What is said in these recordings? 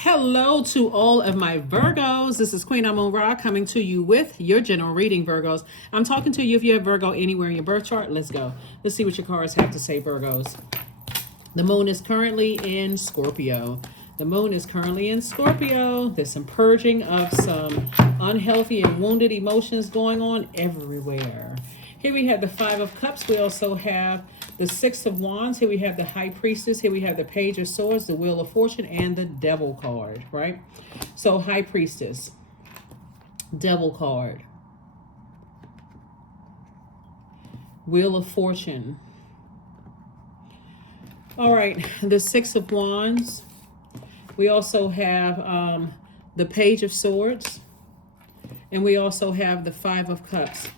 Hello to all of my Virgos. This is Queen Amun Ra coming to you with your general reading, Virgos. I'm talking to you if you have Virgo anywhere in your birth chart. Let's go. Let's see what your cards have to say, Virgos. The moon is currently in Scorpio. The moon is currently in Scorpio. There's some purging of some unhealthy and wounded emotions going on everywhere. Here we have the Five of Cups. We also have the Six of Wands. Here we have the High Priestess. Here we have the Page of Swords, the Wheel of Fortune, and the Devil card, right? So High Priestess, Devil card, Wheel of Fortune. All right, the Six of Wands. We also have the Page of Swords, and we also have the Five of Cups.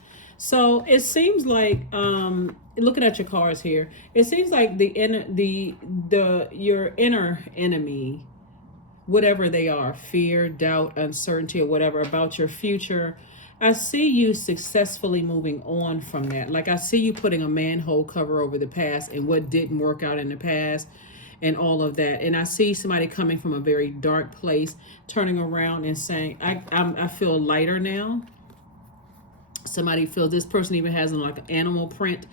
So it seems like, looking at your cards here, it seems like your inner enemy, whatever they are, fear, doubt, uncertainty, or whatever about your future, I see you successfully moving on from that. Like I see you putting a manhole cover over the past and what didn't work out in the past and all of that. And I see somebody coming from a very dark place, turning around and saying, I feel lighter now. Somebody feels, this person even has like an animal print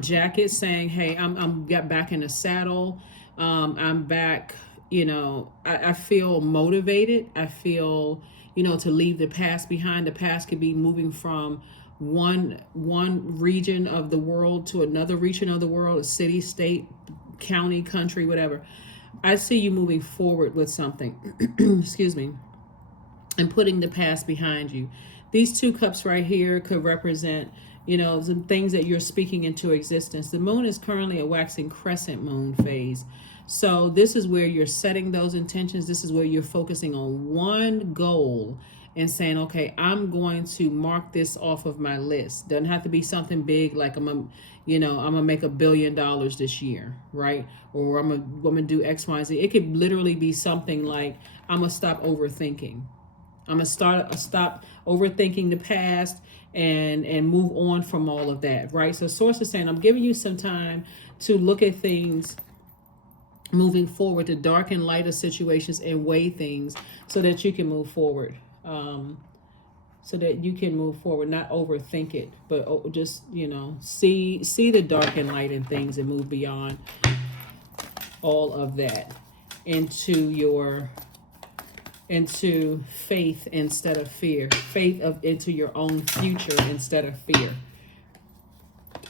jacket saying, hey, I'm got back in the saddle. I'm back, I feel motivated. I feel, to leave the past behind. The past could be moving from one region of the world to another region of the world, a city, state, county, country, whatever. I see you moving forward with something, excuse me, and putting the past behind you. These two cups right here could represent, some things that you're speaking into existence. The moon is currently a waxing crescent moon phase. So this is where you're setting those intentions. This is where you're focusing on one goal and saying, okay, I'm going to mark this off of my list. Doesn't have to be something big like I'm gonna make $1 billion this year, right? Or I'm gonna do X, Y, Z. It could literally be something like, I'm gonna stop overthinking. I'm gonna stop overthinking the past and move on from all of that, right? So source is saying, I'm giving you some time to look at things moving forward, to darken lighter situations and weigh things so that you can move forward. So that you can move forward, not overthink it, but just, see the dark and light in things and move beyond all of that into faith instead of fear, into your own future instead of fear.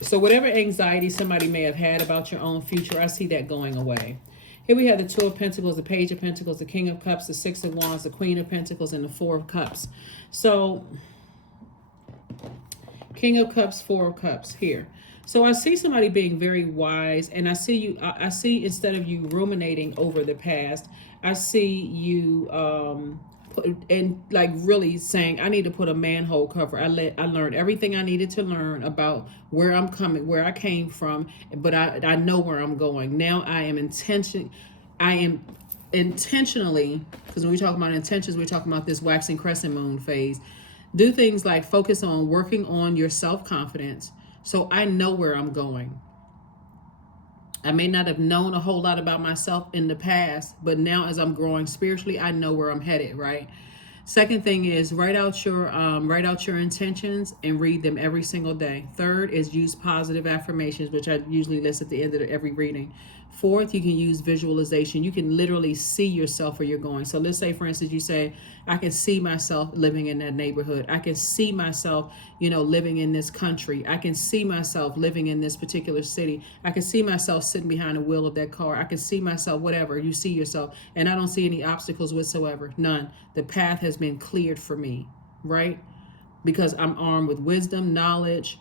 So whatever anxiety somebody may have had about your own future, I see that going away. Here we have the Two of Pentacles, the Page of Pentacles, the King of Cups, the Six of Wands, the Queen of Pentacles, and the Four of Cups. So King of Cups, Four of Cups here. So I see somebody being very wise, and I see instead of you ruminating over the past, I see you really saying, I need to put a manhole cover. I learned everything I needed to learn about where I came from, but I know where I'm going. Now I am intentionally, because when we talk about intentions, we're talking about this waxing crescent moon phase. Do things like focus on working on your self-confidence. So I know where I'm going. I may not have known a whole lot about myself in the past, but now as I'm growing spiritually, I know where I'm headed, right? Second thing is write out your intentions and read them every single day. Third is use positive affirmations, which I usually list at the end of every reading. Fourth, you can use visualization. You can literally see yourself where you're going. So let's say, for instance, you say, I can see myself living in that neighborhood. I can see myself, living in this country. I can see myself living in this particular city. I can see myself sitting behind the wheel of that car. I can see myself, whatever you see yourself. And I don't see any obstacles whatsoever. None. The path has been cleared for me, right? Because I'm armed with wisdom, knowledge,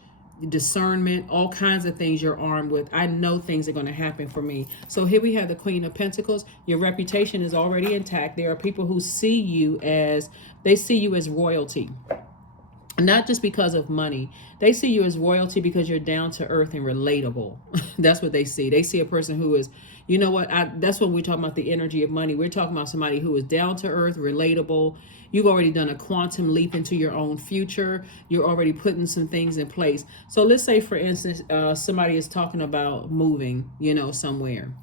discernment, all kinds of things you're armed with. I know things are going to happen for me. So here we have the Queen of Pentacles. Your reputation is already intact. There are people who see you as royalty. Not just because of money. They see you as royalty because you're down to earth and relatable. That's what they see. They see a person who is, that's when we're talking about the energy of money. We're talking about somebody who is down to earth, relatable. You've already done a quantum leap into your own future. You're already putting some things in place. So let's say, for instance, somebody is talking about moving, somewhere.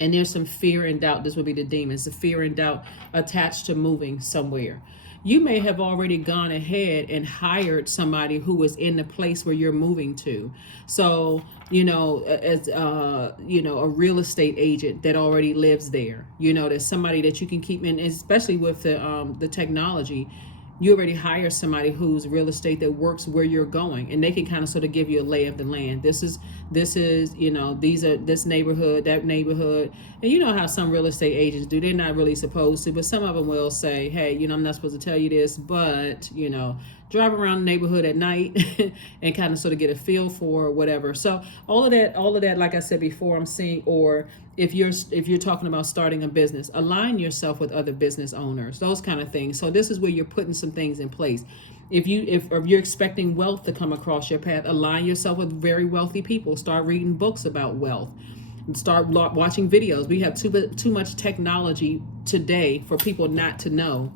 And there's some fear and doubt. This would be the demons, the fear and doubt attached to moving somewhere. You may have already gone ahead and hired somebody who was in the place where you're moving to. So, as a real estate agent that already lives there. There's somebody that you can keep in, especially with the technology. You already hire somebody who's real estate that works where you're going, and they can kind of sort of give you a lay of the land. This is these are this neighborhood, that neighborhood. And you know how some real estate agents do. They're not really supposed to, but some of them will say, hey, I'm not supposed to tell you this, but drive around the neighborhood at night and kind of sort of get a feel for whatever. So all of that, like I said before, I'm seeing. Or if you're talking about starting a business, align yourself with other business owners, those kind of things. So this is where you're putting some things in place. If you're expecting wealth to come across your path, align yourself with very wealthy people. Start reading books about wealth. Start watching videos. We have too much technology today for people not to know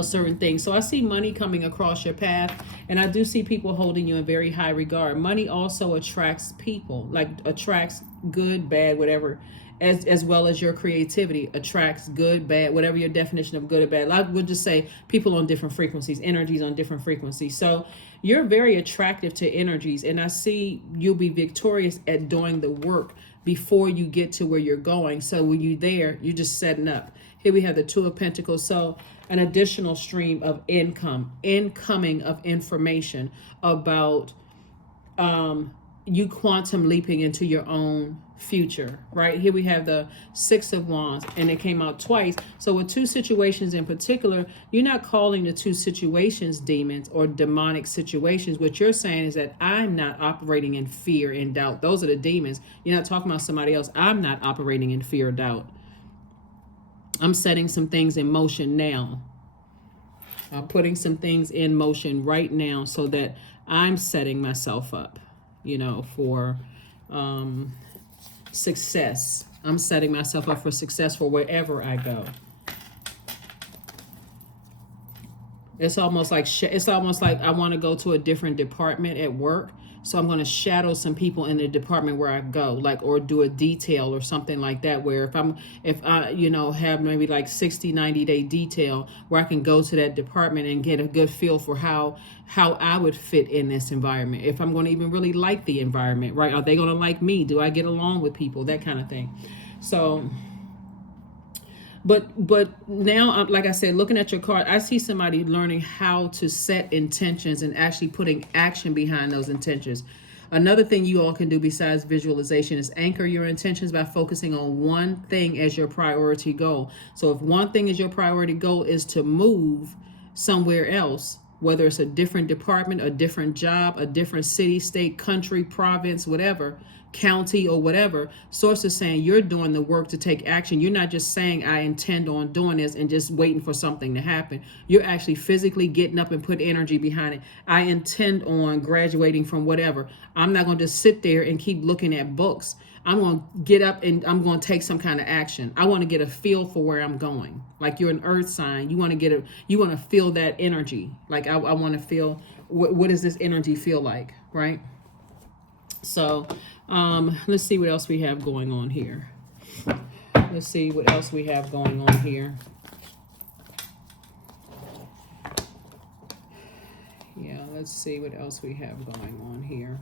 certain things. So I see money coming across your path, and I do see people holding you in very high regard. Money also attracts people, like attracts good, bad, whatever, as well as your creativity attracts good, bad, whatever your definition of good or bad. I would just say people on different frequencies, energies on different frequencies. So you're very attractive to energies, and I see you'll be victorious at doing the work before you get to where you're going. So when you're there, you're just setting up. Here we have the Two of Pentacles. So an additional stream of incoming of information about you quantum leaping into your own future, right? Here we have the Six of Wands, and it came out twice. So with two situations in particular, you're not calling the two situations demons or demonic situations. What you're saying is that I'm not operating in fear and doubt. Those are the demons. You're not talking about somebody else. I'm not operating in fear or doubt. I'm setting some things in motion now. I'm putting some things in motion right now so that I'm setting myself up, for success. I'm setting myself up for success for wherever I go. It's almost like I want to go to a different department at work. So I'm going to shadow some people in the department where I go, or do a detail or something like that, where if I have maybe like 60-90 day detail where I can go to that department and get a good feel for how I would fit in this environment. If I'm going to even really like the environment, right? Are they going to like me? Do I get along with people? That kind of thing. So But now, like I said, looking at your card, I see somebody learning how to set intentions and actually putting action behind those intentions. Another thing you all can do besides visualization is anchor your intentions by focusing on one thing as your priority goal. So if one thing is your priority goal is to move somewhere else, whether it's a different department, a different job, a different city, state, country, province, whatever, county or whatever, source is saying you're doing the work to take action. You're not just saying I intend on doing this and just waiting for something to happen. You're actually physically getting up and put energy behind it. I intend on graduating from whatever. I'm not going to just sit there and keep looking at books. I'm going to get up and I'm going to take some kind of action. I want to get a feel for where I'm going. Like you're an earth sign. You want to feel that energy. Like I want to feel what does this energy feel like, right? So let's see what else we have going on here. Let's see what else we have going on here. Yeah, let's see what else we have going on here.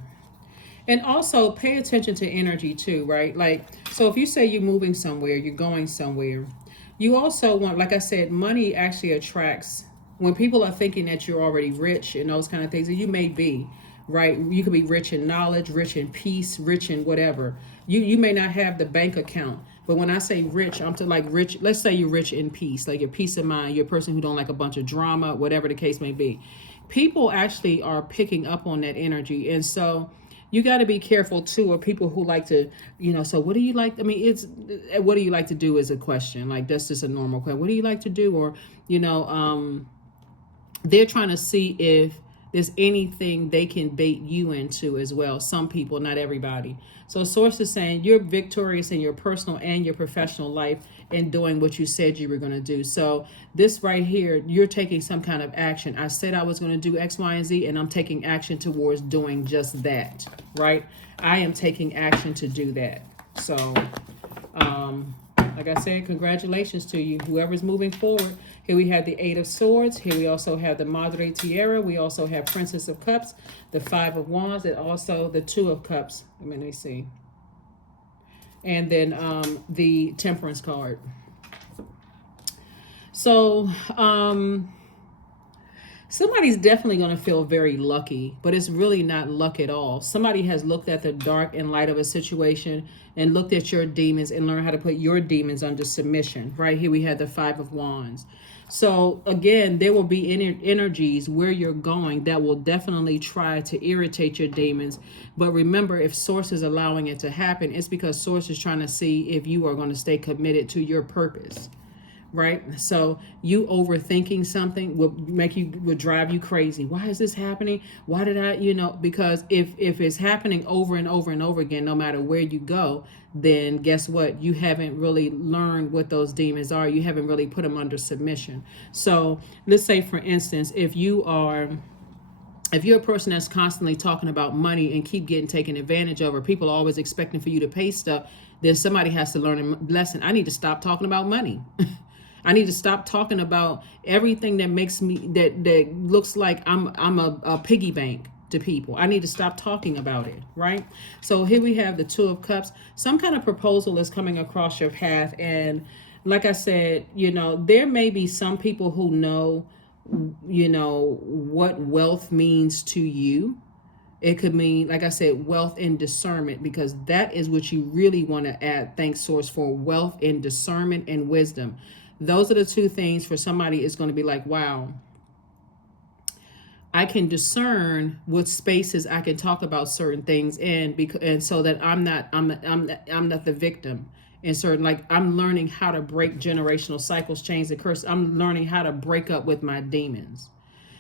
And also pay attention to energy too, right? Like, so if you say you're moving somewhere, you're going somewhere, you also want, like I said, money actually attracts, when people are thinking that you're already rich and those kind of things, and you may be, right? You could be rich in knowledge, rich in peace, rich in whatever. You may not have the bank account, but when I say rich, I'm to like rich, let's say you're rich in peace, like your peace of mind, you're a person who don't like a bunch of drama, whatever the case may be. People actually are picking up on that energy. And so you got to be careful too, of people who like to, so what do you like? I mean, what do you like to do is a question. Like, that's just a normal question. What do you like to do? Or, they're trying to see if there's anything they can bait you into as well. Some people, not everybody. So source is saying you're victorious in your personal and your professional life in doing what you said you were going to do. So this right here, you're taking some kind of action. I said I was going to do X, Y, and Z, and I'm taking action towards doing just that, right? I am taking action to do that. So Like I said, congratulations to you, whoever's moving forward. Here we have the Eight of Swords. Here we also have the Madre Tierra. We also have Princess of Cups, the Five of Wands, and also the Two of Cups. Let me see. And then the Temperance card. So, somebody's definitely going to feel very lucky, but it's really not luck at all. Somebody has looked at the dark and light of a situation and looked at your demons and learned how to put your demons under submission. Right here we have the Five of Wands. So again, there will be energies where you're going that will definitely try to irritate your demons. But remember, if Source is allowing it to happen, it's because Source is trying to see if you are going to stay committed to your purpose. Right? So you overthinking something would drive you crazy. Why is this happening? Why did I, because if it's happening over and over and over again, no matter where you go, then guess what? You haven't really learned what those demons are. You haven't really put them under submission. So let's say, for instance, if you're a person that's constantly talking about money and keep getting taken advantage of, or people are always expecting for you to pay stuff, then somebody has to learn a lesson. I need to stop talking about money. I need to stop talking about everything that makes me that looks like I'm a piggy bank to people. I need to stop talking about it, right? So here we have the Two of Cups. Some kind of proposal is coming across your path, and like I said, there may be some people who know, what wealth means to you. It could mean, like I said, wealth and discernment, because that is what you really want to add. Thanks, Source, for wealth and discernment and wisdom. Those are the two things for somebody is going to be like, wow, I can discern what spaces I can talk about certain things in, and so that I'm not the victim. And certain, like, I'm learning how to break generational cycles, chains, and curses. I'm learning how to break up with my demons.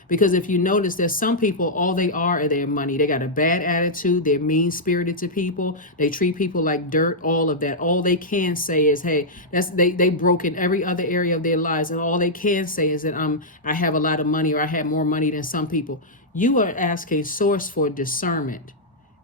Because if you notice, there's some people, all they are their money. They got a bad attitude. They're mean-spirited to people. They treat people like dirt, all of that. All they can say is, hey, they broke in every other area of their lives. And all they can say is that I have a lot of money, or I have more money than some people. You are asking Source for discernment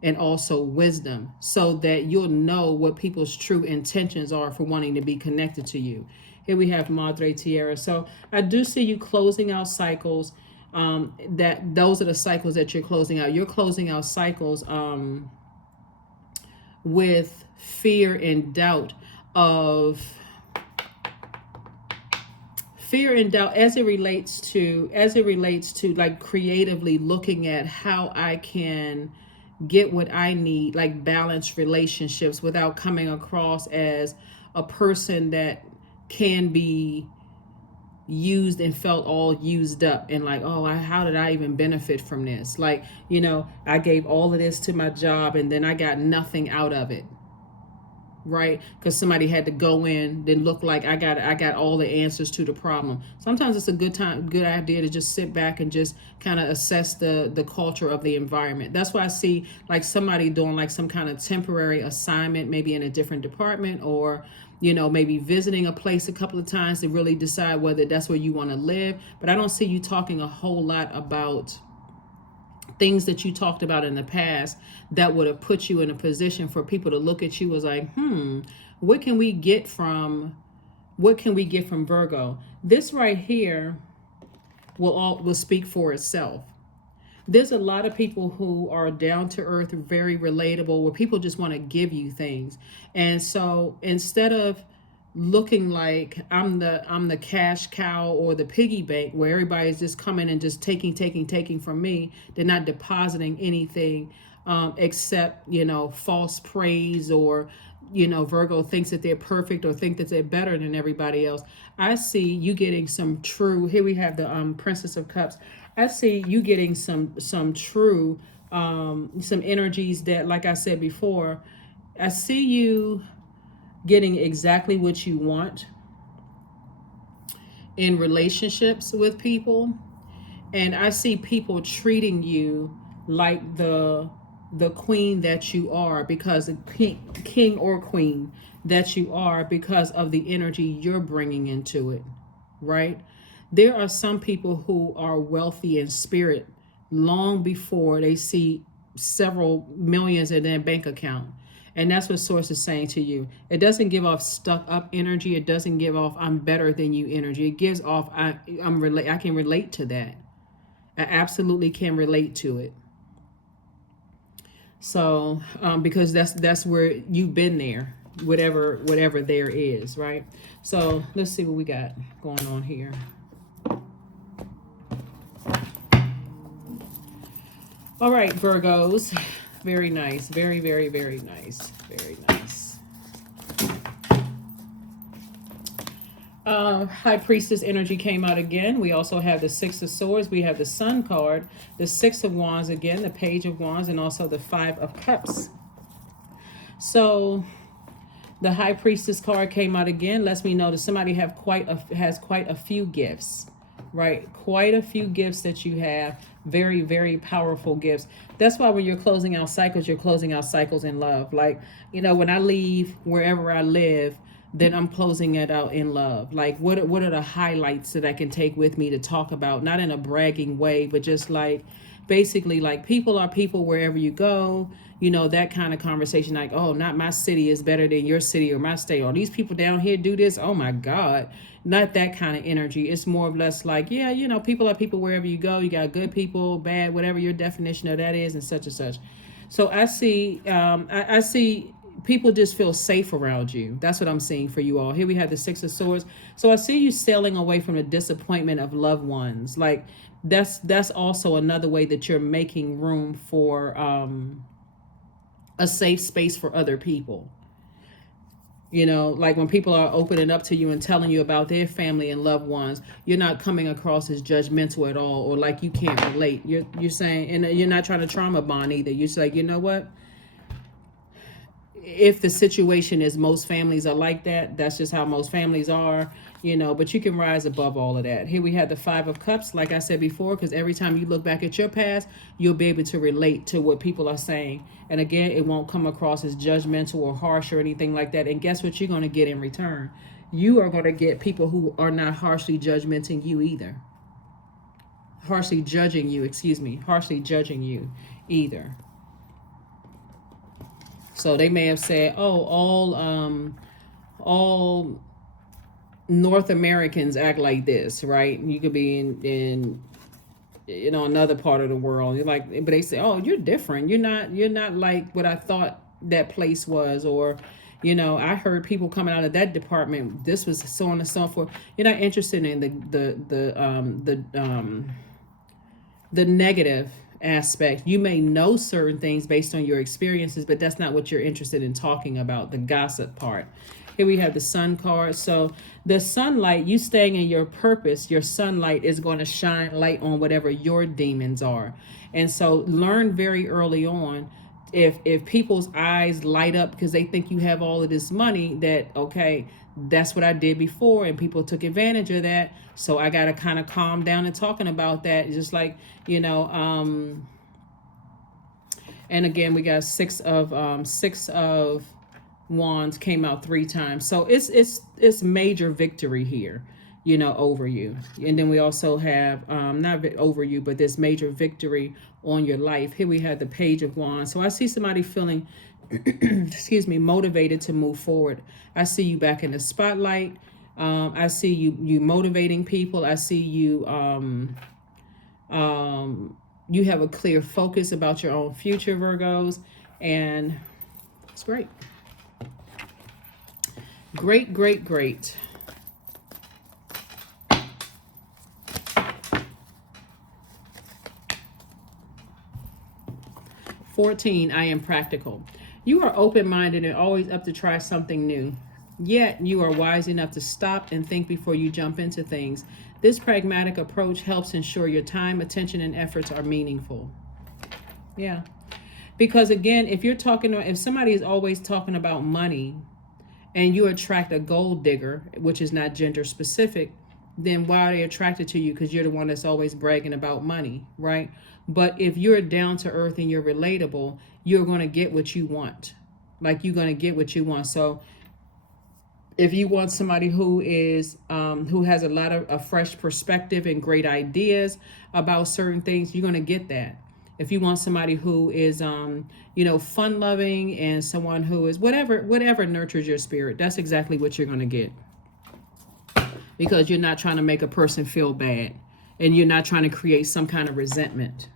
and also wisdom, so that you'll know what people's true intentions are for wanting to be connected to you. Here we have Madre Tierra. So I do see you closing out cycles. That those are the cycles that you're closing out. You're closing out cycles with fear and doubt as it relates to like creatively looking at how I can get what I need, like balanced relationships without coming across as a person that can be used and felt all used up and like, oh, how did I even benefit from this? Like, I gave all of this to my job and then I got nothing out of it, right? Because somebody had to go in, then look like I got all the answers to the problem. Sometimes it's a good idea to just sit back and just kind of assess the culture of the environment. That's why I see like somebody doing like some kind of temporary assignment, maybe in a different department, or maybe visiting a place a couple of times to really decide whether that's where you want to live. But I don't see you talking a whole lot about things that you talked about in the past that would have put you in a position for people to look at you as like, what can we get from Virgo? This right here will speak for itself. There's a lot of people who are down to earth, very relatable, where people just want to give you things. And so instead of looking like I'm the cash cow or the piggy bank where everybody's just coming and just taking from me, they're not depositing anything except, false praise, or, Virgo thinks that they're perfect or think that they're better than everybody else. I see you getting some true, here we have the Princess of Cups. I see you getting some true, some energies that, like I said before, I see you getting exactly what you want in relationships with people. And I see people treating you like the queen that you are, because king or queen that you are, because of the energy you're bringing into it, right? There are some people who are wealthy in spirit long before they see several millions in their bank account. And that's what Source is saying to you. It doesn't give off stuck up energy. It doesn't give off I'm better than you energy. It gives off I can relate to that. I absolutely can relate to it. So because that's where you've been there, whatever there is, right? So let's see what we got going on here. All right, Virgos. Very nice. Very, very, very nice. Very nice. High Priestess energy came out again. We also have the Six of Swords. We have the Sun card, the Six of Wands again, the Page of Wands, and also the Five of Cups. So the High Priestess card came out again. Lets me know that somebody has quite a few gifts, right? Quite a few gifts that you have. Very, very powerful gifts. That's why when you're closing out cycles, you're closing out cycles in love. Like, when I leave wherever I live, then I'm closing it out in love. Like, what are the highlights that I can take with me to talk about? Not in a bragging way, but just like, basically, like, people are people wherever you go. That kind of conversation, like, oh, not my city is better than your city or my state. Or these people down here do this. Oh my God. Not that kind of energy. It's more or less like, yeah, people are people wherever you go. You got good people, bad, whatever your definition of that is, and such and such. So I see, I see people just feel safe around you. That's what I'm seeing for you all. Here we have the Six of Swords. So I see you sailing away from the disappointment of loved ones. Like that's also another way that you're making room for a safe space for other people. Like when people are opening up to you and telling you about their family and loved ones, you're not coming across as judgmental at all, or like you can't relate. You're saying, and you're not trying to trauma bond either. You're just like, you know what? If the situation is most families are like that, that's just how most families are, but you can rise above all of that. Here we have the Five of Cups, like I said before, because every time you look back at your past, you'll be able to relate to what people are saying. And again, it won't come across as judgmental or harsh or anything like that. And guess what you're going to get in return? You are going to get people who are not harshly judgmenting you either. Harshly judging you either. So they may have said, oh, all North Americans act like this, right? You could be in another part of the world. You're like, but they say, oh, you're different. You're not like what I thought that place was, or I heard people coming out of that department. This was so on and so forth. You're not interested in the negative aspect. You may know certain things based on your experiences, but that's not what you're interested in talking about, the gossip part. Here we have the Sun card. So the sunlight, you staying in your purpose, your sunlight is going to shine light on whatever your demons are. And so learn very early on, if people's eyes light up because they think you have all of this money, that, okay, that's what I did before and people took advantage of that. So I got to kind of calm down and talking about that. It's just like, and again, we got six of Wands came out 3 times. So it's major victory here, over you. And then we also have, not over you, but this major victory on your life. Here we have the Page of Wands. So I see somebody feeling, motivated to move forward. I see you back in the spotlight. I see you motivating people. I see you, you have a clear focus about your own future, Virgos, and it's great. Great, great, great. (14) I am practical. You are open-minded and always up to try something new. Yet you are wise enough to stop and think before you jump into things. This pragmatic approach helps ensure your time, attention, and efforts are meaningful. Yeah. Because again, if somebody is always talking about money and you attract a gold digger, which is not gender specific, then why are they attracted to you? Because you're the one that's always bragging about money, right? But if you're down to earth and you're relatable, you're going to get what you want. Like, you're going to get what you want. So if you want somebody who is who has a fresh perspective and great ideas about certain things, you're going to get that. If you want somebody who is, fun loving, and someone who is whatever nurtures your spirit, that's exactly what you're going to get. Because you're not trying to make a person feel bad, and you're not trying to create some kind of resentment.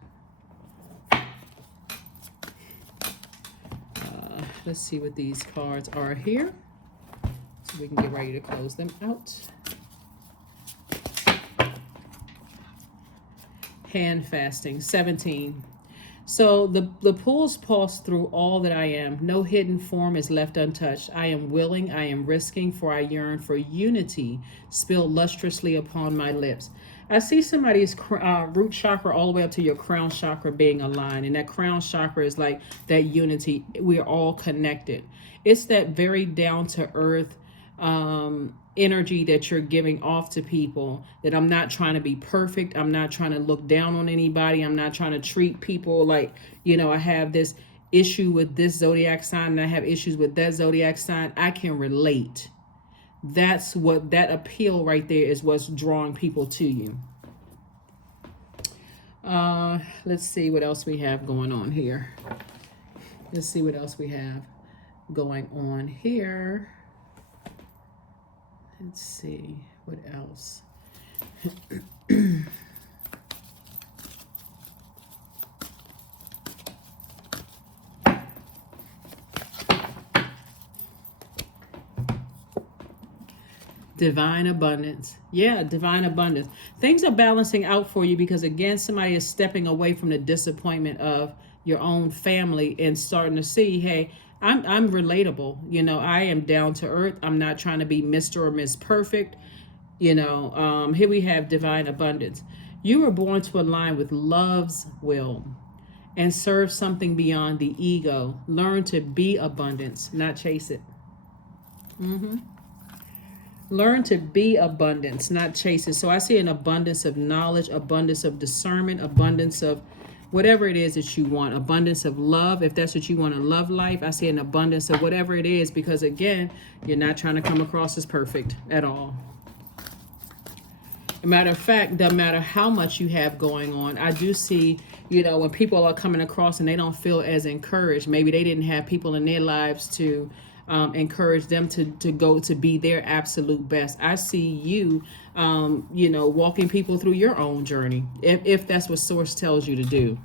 Let's see what these cards are here, so we can get ready to close them out. Hand fasting, 17. So the pulls pulse through all that I am. No hidden form is left untouched. I am willing, I am risking, for I yearn for unity spilled lustrously upon my lips. I see somebody's root chakra all the way up to your crown chakra being aligned. And that crown chakra is like that unity. We're all connected. It's that very down to earth energy that you're giving off to people, that I'm not trying to be perfect. I'm not trying to look down on anybody. I'm not trying to treat people like, I have this issue with this zodiac sign and I have issues with that zodiac sign. I can relate. That's what that appeal right there is, what's drawing people to you. Let's see what else we have going on here. Let's see what else we have going on here. Let's see what else. Divine abundance. Yeah, divine abundance. Things are balancing out for you because, again, somebody is stepping away from the disappointment of your own family and starting to see, hey, I'm relatable. I am down to earth. I'm not trying to be Mr. or Miss Perfect. Here we have divine abundance. You were born to align with love's will and serve something beyond the ego. Learn to be abundance, not chase it. Learn to be abundance, not chase it. So I see an abundance of knowledge, abundance of discernment, abundance of whatever it is that you want, abundance of love. If that's what you want, a love life, I see an abundance of whatever it is, because again, you're not trying to come across as perfect at all. As a matter of fact, doesn't matter how much you have going on. I do see, when people are coming across and they don't feel as encouraged, maybe they didn't have people in their lives to encourage them to go to be their absolute best. I see you, walking people through your own journey, if that's what Source tells you to do.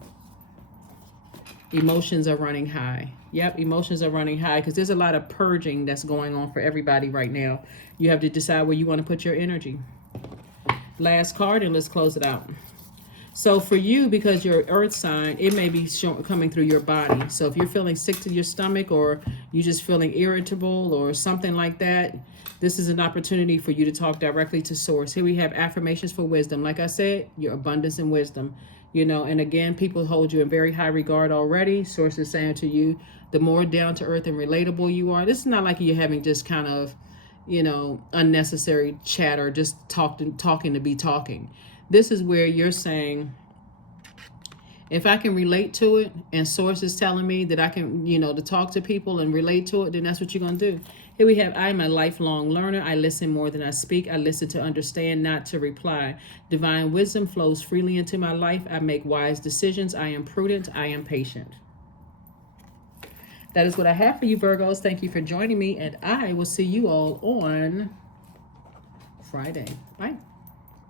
Emotions are running high. Yep, emotions are running high because there's a lot of purging that's going on for everybody right now. You have to decide where you want to put your energy. Last card, and let's close it out. So for you, because you're earth sign, it may be coming through your body. So if you're feeling sick to your stomach, or you're just feeling irritable or something like that, this is an opportunity for you to talk directly to Source. Here we have affirmations for wisdom. Like I said, your abundance and wisdom. And again, people hold you in very high regard already. Source is saying to you, the more down to earth and relatable you are, this is not like you're having just kind of, unnecessary chatter, just talking to be talking. This is where you're saying, if I can relate to it, and Source is telling me that I can, to talk to people and relate to it, then that's what you're going to do. Here we have, I am a lifelong learner. I listen more than I speak. I listen to understand, not to reply. Divine wisdom flows freely into my life. I make wise decisions. I am prudent. I am patient. That is what I have for you, Virgos. Thank you for joining me, and I will see you all on Friday. Bye.